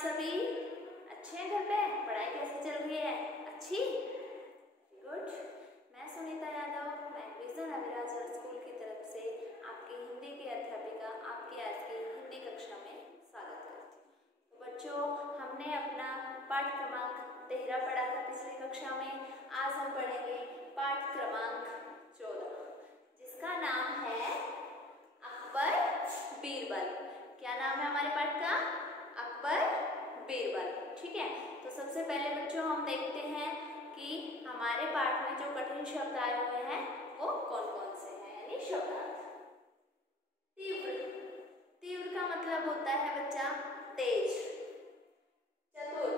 सभी? अच्छे हैं? घर पे पढ़ाई कैसे चल रही है? अच्छी? गुड। मैं सुनीता यादव, मैं विजन अविराज स्कूल की तरफ से आपकी हिंदी की अध्यापिका आपकी आज की हिंदी कक्षा में स्वागत करती हूँ। तो बच्चों, हमने अपना पाठ क्रमांक 13 पढ़ा था पिछली कक्षा में। आज हम पढ़ेंगे पाठ क्रमांक 14, जिसका नाम है अकबर बीरबल। क्या नाम है हमारे पाठ का? अकबर बीरबल। ठीक है, तो सबसे पहले बच्चों हम देखते हैं कि हमारे पाठ में जो कठिन शब्द आए हुए हैं वो कौन कौन से हैं, यानी शब्दार्थ। तीव्र, तीव्र का मतलब होता है बच्चा तेज। चतुर,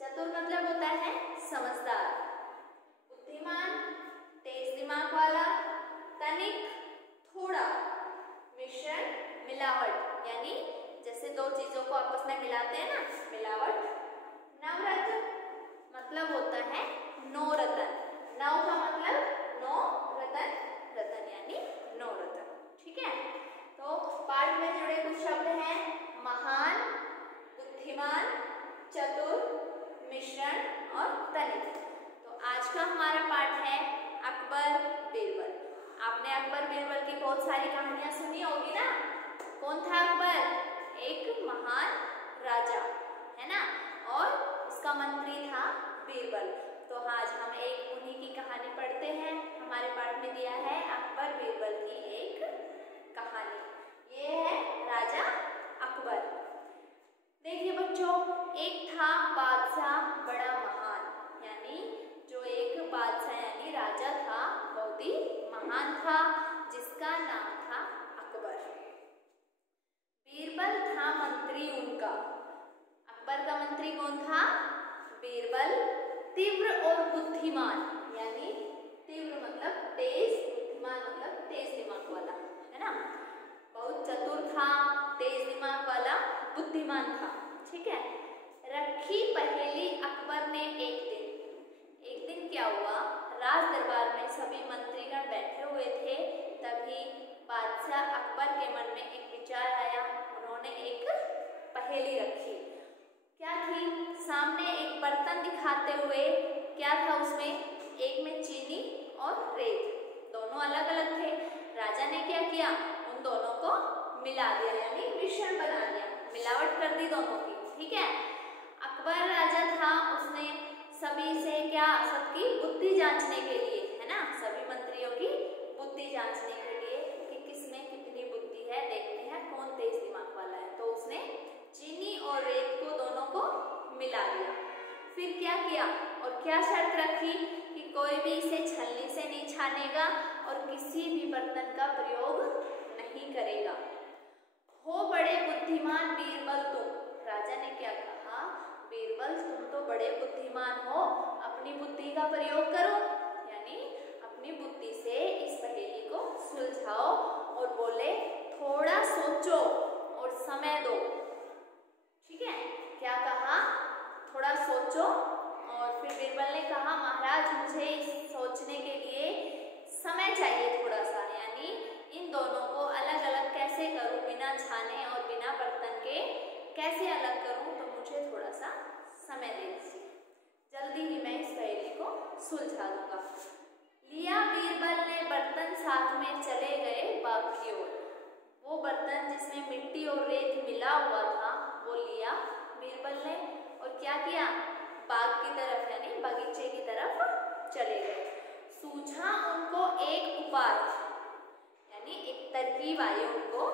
चतुर मतलब होता है समझदार। बुद्धिमान, तेज दिमाग वाला। तनिक, थोड़ा। मिश्रण, मिलावट, यानी जैसे दो चीजों को आपस में मिलाते हैं ना, मिलावट। नवरत्न मतलब होता है नौ रतन। नव का मतलब नौ, रतन, रतन यानी नौ रतन। ठीक है, तो पाठ में जुड़े कुछ शब्द हैं महान, बुद्धिमान, चतुर, मिश्रण और तनिक। तो आज का हमारा पाठ है अकबर बीरबल। आपने अकबर बीरबल की बहुत सारी कहानियां सुनी होगी ना। कौन था अकबर? एक महान राजा है ना, और उसका मंत्री था बीरबल। तो आज हम एक उन्हीं की कहानी पढ़ते हैं। हमारे पाठ में दिया है अकबर बीरबल की एक कहानी। ये है राजा अकबर। देखिए बच्चों, एक था बादशाह बड़ा महान, यानी जो एक बादशाह यानी राजा था बहुत ही महान था, जिसका नाम था अकबर। बीरबल था मंत्री उनका। अकबर का मंत्री कौन था? बीरबल। तीव्र और बुद्धिमान, यानी तीव्र मतलब तेज, बुद्धिमान मतलब तेज दिमाग वाला, है ना। बहुत चतुर था, तेज दिमाग वाला, बुद्धिमान था। ठीक है, रखी पहेली अकबर ने एक दिन क्या हुआ, राज दरबार में सभी मंत्रीगण बैठे हुए थे। तभी बादशाह अकबर के मन में एक विचार आया। उन्होंने एक पहेली रखी। क्या थी? सामने एक बर्तन दिखाते हुए, क्या था उसमें? एक में चीनी और रेत, दोनों अलग अलग थे। राजा ने क्या किया? उन दोनों को मिला दिया, यानी मिश्रण बना दिया, मिलावट कर दी दोनों की। ठीक है, अकबर राजा था, उसने सभी से क्या, सबकी बुद्धि जांचने के लिए, है ना, सभी मंत्रियों की बुद्धि जांचने के लिए कि किसमें कितनी बुद्धि है, देखते हैं कौन तेज दिमाग वाला है। तो उसने चीनी और रेत को दोनों को मिला दिया। फिर क्या किया और क्या शर्त रखी कि कोई भी इसे छलनी से नहीं छानेगा और किसी भी बर्तन का प्रयोग नहीं करेगा। हो बड़े बुद्धिमान बीरबल तुम। राजा ने क्या कहा? बीरबल तुम तो बड़े बुद्धिमान हो, अपनी बुद्धि का प्रयोग करो, यानी अपनी बुद्धि से इस पहेली को सुलझाओ। और बोले थोड़ा सोचो और समय दो। ठीक है, क्या कहा? थोड़ा सोचो। और फिर बीरबल ने कहा महाराज मुझे इस सोचने के लिए समय चाहिए थोड़ा सा, यानी इन दोनों को अलग अलग कैसे करूं, बिना छाने और बिना बर्तन के कैसे अलग करूं, तो मुझे थोड़ा सा समय दे दीजिए, जल्दी ही मैं इस पहेली को सुलझा दूंगा। लिया बीरबल ने बर्तन, साथ में चले गए बाग की ओर। वो बर्तन जिसमें मिट्टी और रेत मिला हुआ था वो लिया बीरबल ने, और क्या किया? बाग की तरफ यानी बगीचे की तरफ चले गए। सूझा उनको एक उपाय, यानी एक तरकीब आई उनको।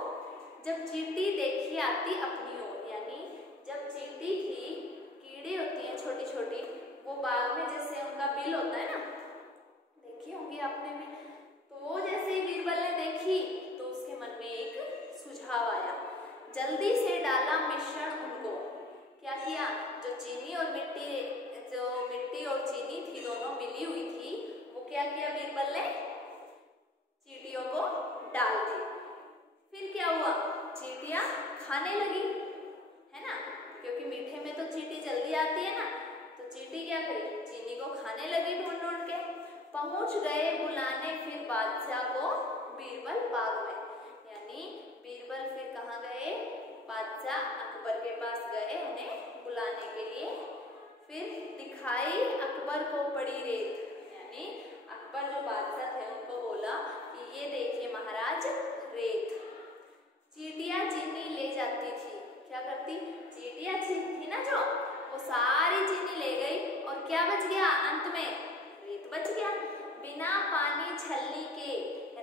जब चींटी देखी आती अपनी ओर, यानी जब चींटी थी, कीड़ी होती हैं छोटी छोटी, वो बाग में जैसे उनका बिल होता है ना, देखी होंगी आपने भी, तो वो जैसे ही बीरबल ने देखी तो उसके मन में एक सुझाव आया। जल्दी से डाला मिश्रण उनको। क्या किया? जो चीनी और मिट्टी और चीनी थी दोनों मिली हुई थी, वो क्या किया बीरबल ने? चींटियों को डाल दी। फिर क्या हुआ? चींटियां खाने लगी, है ना, क्योंकि मीठे में तो चींटी जल्दी आती है ना। तो चींटी क्या करी? चीनी को खाने लगी ढूंढ ढूंढ के। पहुंच गए बुलाने फिर बादशाह को बीरबल बाग में, यानी बीरबल फिर कहाँ गए? बादशाह अकबर के पास गए उन्हें फिर दिखाई अकबर को पड़ी रेत, यानी अकबर जो बादशाह थे उनको बोला कि ये देखिए महाराज रेत। चींटियां चीनी ले जाती थी, क्या करती, चींटियां थी ना जो, वो सारी चीनी ले गई और क्या बच गया अंत में, रेत बच गया। बिना पानी छलनी के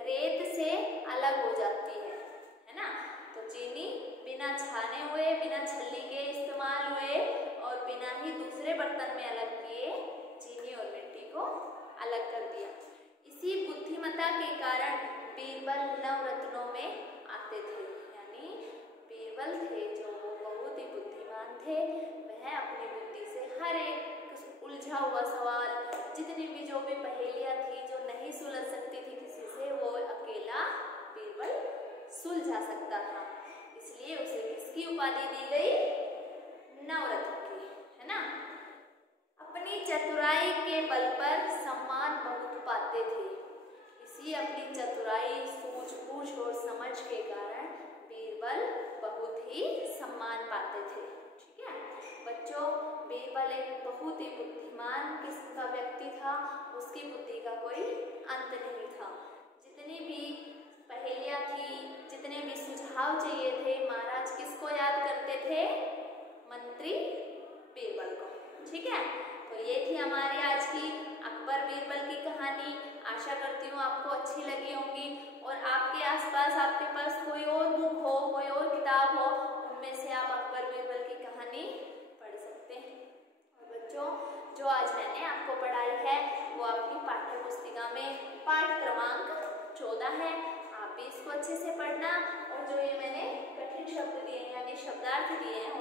रेत से अलग हो जाती है ना। तो चीनी बिना छाने हुए, बिना छलनी के इस्तेमाल हुए और बिना ही दूसरे बर्तन में अलग किए चीनी और मिट्टी को अलग कर दिया। इसी बुद्धिमत्ता के कारण बीरबल नवरत्नों में आते थे, यानी बीरबल थे जो वो बहुत ही बुद्धिमान थे। वह अपनी बुद्धि से हर एक उलझा हुआ सवाल, जितनी भी जो भी पहेलियां थी जो नहीं सुलझ सकती थी किसी से, वो अकेला बीरबल सुलझा सकता था। इसलिए उसे किसकी उपाधि दी गई, नवरत्न की, है ना। अपनी चतुराई के बल पर सम्मान बहुत पाते थे। इसी अपनी चतुराई, सूझबूझ और समझ के कारण बीरबल बहुत ही सम्मान पाते थे। ठीक है बच्चों, बीरबल एक बहुत ही बुद्धिमान किस्म का व्यक्ति था, उसकी बुद्धि का कोई अंत नहीं था। जितनी भी पहेलियां थी, जितने भी सुझाव चाहिए थे, महाराज किसको याद करते थे, मंत्री बीरबल को। ठीक है, तो ये थी हमारी आज की अकबर बीरबल की कहानी। आशा करती हूँ आपको अच्छी लगी होंगी और आपके आसपास, आपके पास कोई और बुक हो, कोई और किताब हो, उनमें से आप अकबर बीरबल की कहानी पढ़ सकते हैं। और बच्चों, जो आज मैंने आपको पढ़ाई है वो आपकी पाठ्य पुस्तिका में पाठ क्रमांक 14 है। आप भी इसको अच्छे से पढ़ना और जो ये मैंने कठिन शब्द दिए हैं यानी शब्दार्थ दिए हैं